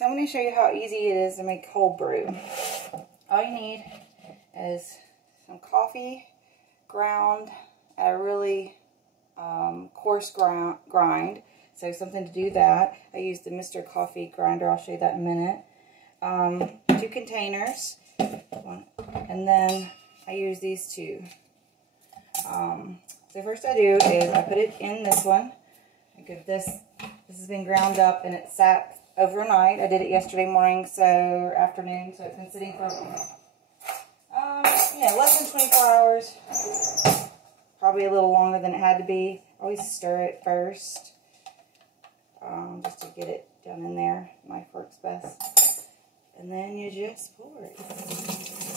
So I'm going to show you how easy it is to make cold brew. All you need is some coffee ground at a really coarse grind. So something to do that. I use the Mr. Coffee grinder. I'll show you that in a minute. 2 containers. And then I use these 2. So first I do is I put it in this one. I give this has been ground up and it sat overnight. I did it yesterday morning, or afternoon, so it's been sitting for less than 24 hours. Probably a little longer than it had to be. Always stir it first, just to get it down in there. Knife works best. And then you just pour it.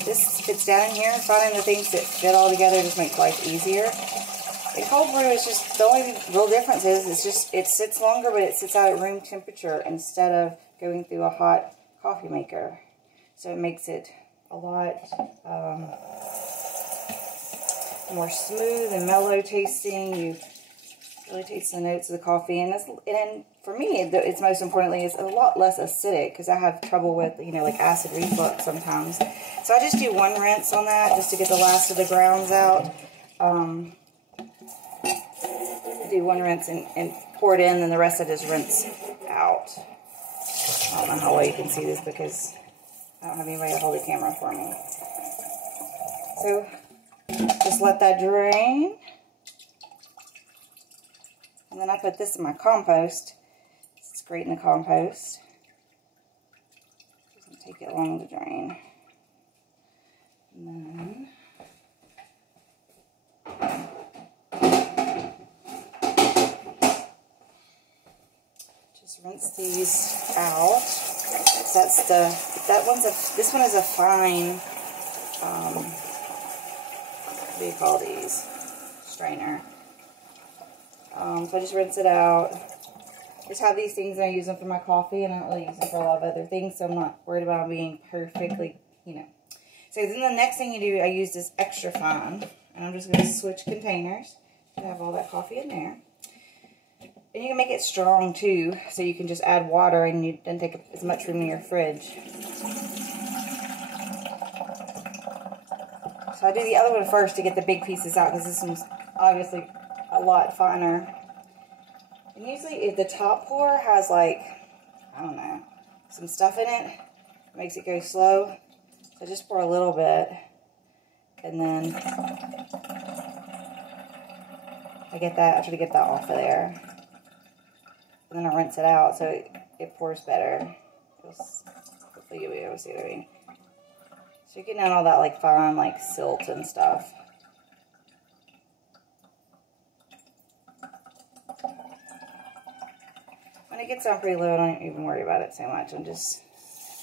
This fits down in here. Finding the things that fit all together just makes life easier. And cold brew is just, the only real difference is it sits longer, but it sits out at room temperature instead of going through a hot coffee maker. So it makes it a lot more smooth and mellow tasting. You really taste the notes of the coffee, and for me, it's most importantly, it's a lot less acidic because I have trouble with like acid reflux sometimes. So I just do 1 rinse on that just to get the last of the grounds out. Do 1 rinse and pour it in, and the rest I just rinse out. I don't know how well you can see this because I don't have anybody to hold the camera for me. So just let that drain. And then I put this in my compost. It's great in the compost. Doesn't take it long to drain. And then just rinse these out. So this one is a fine, what do you call these? Strainer. So I just rinse it out. I just have these things and I use them for my coffee, and I don't really use them for a lot of other things, so I'm not worried about being perfectly, So then the next thing you do, I use this extra fine, and I'm just going to switch containers to have all that coffee in there. And you can make it strong too, so you can just add water and you don't take as much room in your fridge. So I do the other one first to get the big pieces out, because this one's obviously a lot finer. And usually if the top pour has some stuff in it, it makes it go slow. So just pour a little bit, and then I try to get that off of there. And then I rinse it out so it pours better. Hopefully you'll be able to see what I mean. So you're getting out all that fine silt and stuff. When it gets down pretty low, I don't even worry about it so much. This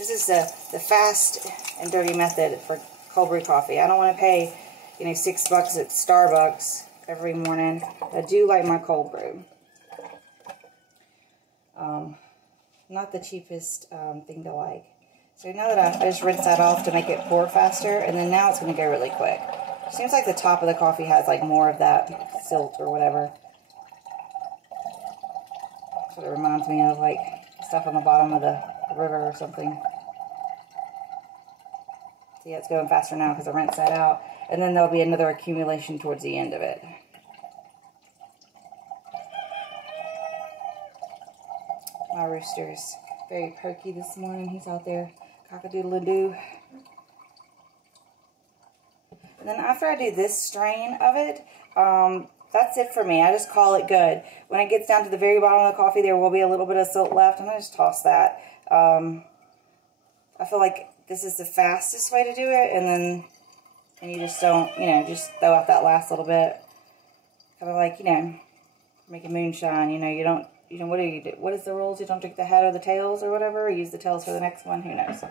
is the fast and dirty method for cold brew coffee. I don't want to pay, $6 at Starbucks every morning. I do like my cold brew. Not the cheapest thing to like. So now that I just rinse that off to make it pour faster, and then now it's going to go really quick. Seems like the top of the coffee has more of that silt or whatever. That's what it reminds me of, stuff on the bottom of the river or something. See, it's going faster now because I rinsed that out. And then there'll be another accumulation towards the end of it. My rooster's very perky this morning. He's out there cock-a-doodle-doo. And then after I do this strain of it, that's it for me. I just call it good. When it gets down to the very bottom of the coffee, there will be a little bit of silt left. I'm going to just toss that. I feel like this is the fastest way to do it, and you just don't, just throw out that last little bit. Kind of like, making moonshine, you don't, what do you do? What is the rules? You don't drink the head or the tails or whatever, or use the tails for the next one? Who knows?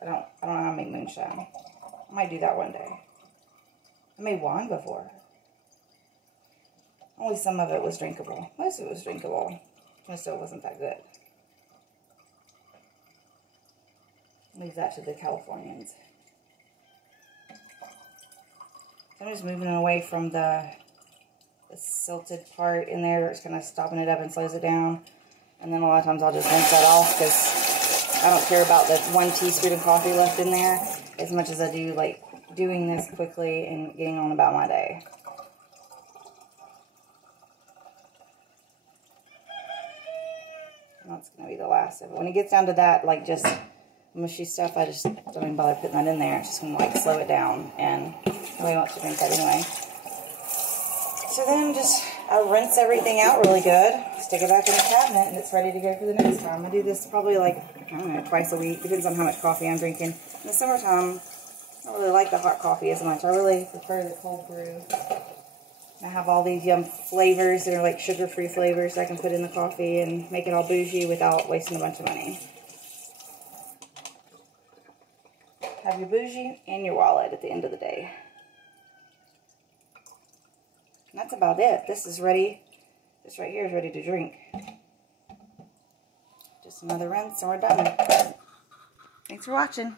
I don't know how to make moonshine. I might do that one day. I made wine before. Only some of it was drinkable. Most of it was drinkable. It still wasn't that good. Leave that to the Californians. So I'm just moving away from the silted part in there. It's kind of stopping it up and slows it down. And then a lot of times I'll just rinse that off because I don't care about the 1 teaspoon of coffee left in there as much as I do like doing this quickly and getting on about my day. And that's going to be the last of it. When it gets down to that, like just mushy stuff, I just don't even bother putting that in there. It's just going to like slow it down, and nobody wants to drink that anyway. So then just I rinse everything out really good, stick it back in the cabinet, and it's ready to go for the next time. I do this probably like, I don't know, twice a week. Depends on how much coffee I'm drinking. In the summertime, I don't really like the hot coffee as much. I really prefer the cold brew. I have all these yum flavors that are like sugar-free flavors that I can put in the coffee and make it all bougie without wasting a bunch of money. Have your bougie and your wallet at the end of the day. And that's about it. This is ready. This right here is ready to drink. Just another rinse and we're done. Thanks for watching.